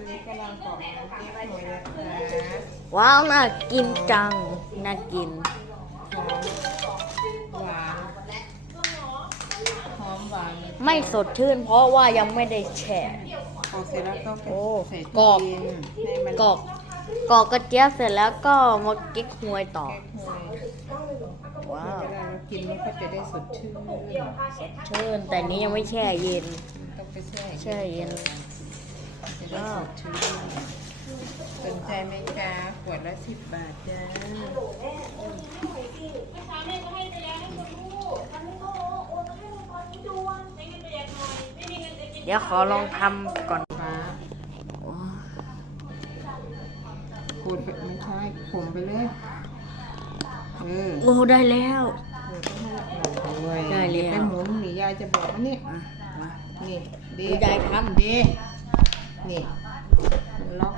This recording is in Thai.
อันนี้กำลังปอกน้ำพริกหน่อยนะคะ ว้าวน่ากินจังน่ากิน หวานหอมหวาน ไม่สดชื่นเพราะว่ายังไม่ได้แช่ ปอกเสร็จแล้วก็ไป โอ้ ใส่ กร ตู้ อบ เย็นให้มัน กรอกกระเจี๊ยบเสร็จแล้วก็มาเก๊กฮวยต่อ แก้หวย ว้าว เวลาเรากินมันก็จะได้สดชื่น สดชื่นแต่นี้ยังไม่แช่เย็น ต้องไปแช่ แช่เย็น จะได้สดชื่นสนใจไหมคะขวดละ10 บาทจ้า เดี๋ยวขอลองทำก่อน ฟ้าขูดไปไม่ใช่ผมไปเลยโอ้ได้แล้ว ขูดให้ละเอียดด้วย ได้แล้ว ไปหมุนหนียายจะบอกว่านี่ มา นี่ดี ยายทำ ดีนี่มันล็อก